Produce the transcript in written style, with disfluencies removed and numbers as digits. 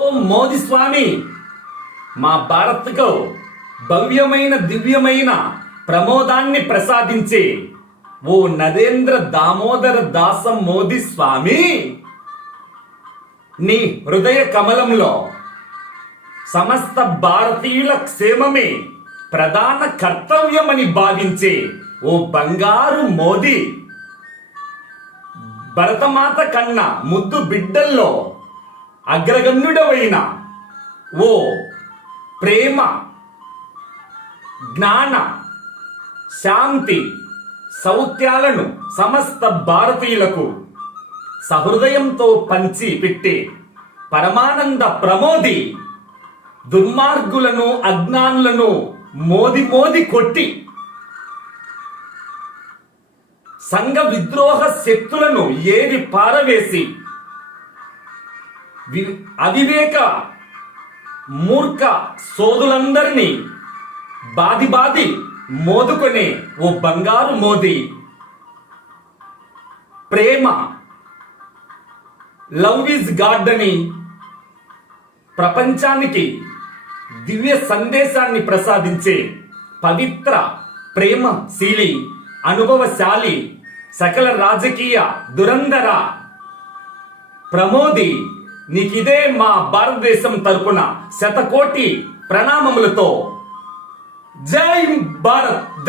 ఓ మోదీ స్వామి, మా భారత్కు భవ్యమైన దివ్యమైన ప్రమోదాన్ని ప్రసాదించే ఓ నరేంద్ర దామోదర దాస మోదీ స్వామి, నీ హృదయ కమలంలో సమస్త భారతీయుల క్షేమమే ప్రధాన కర్తవ్యమని భావించే ఓ బంగారు మోదీ, భరతమాత కన్నా ముద్దు బిడ్డల్లో అగ్రగణ్యుడవైన ఓ ప్రేమ, జ్ఞాన, శాంతి, సౌఖ్యాలను సమస్త భారతీయులకు సహృదయంతో పంచి పెట్టే పరమానంద ప్రమోది, దుర్మార్గులను అజ్ఞానులను మోది కొట్టి సంఘ విద్రోహ శక్తులను ఏరి పారవేసి అవివేక మూర్ఖ సోదులందరినీ బాది మోదుకొనే ఓ బంగారు మోదీ, ప్రేమ, లవ్ ఈజ్ గాడ్ అని ప్రపంచానికి దివ్య సందేశాన్ని ప్రసాదించే పవిత్ర, ప్రేమశీలి, అనుభవశాలి, సకల రాజకీయ దురంధర ప్రమోది, నీకిదే మా భారతదేశం తరపున శతకోటి ప్రణామములతో. జై భారత్.